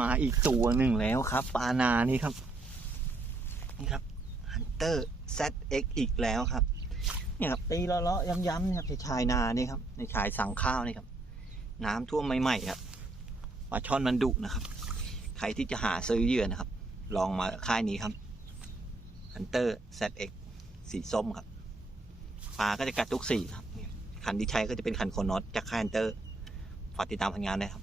มาอีกตัวหนึ่งแล้วครับปลานานี่ครับ นี่ครับ Hunter ZX อีกแล้วครับ เนี่ยครับตีเลาะๆย้ำๆนะครับในชายนานี่ครับ ในชายสังข้าวนี่ครับ น้ำท่วมใหม่ๆครับปลาช่อนมันดุนะครับ ใครที่จะหาซื้อเหยื่อนะครับ ลองมาค่ายนี้ครับ Hunter ZX สีส้มครับปลาก็จะกัดทุกสีครับ คันที่ใช้ก็จะเป็นคันโคนอตจากค่าย Hunter ฝากติดตามผลงานนะครับ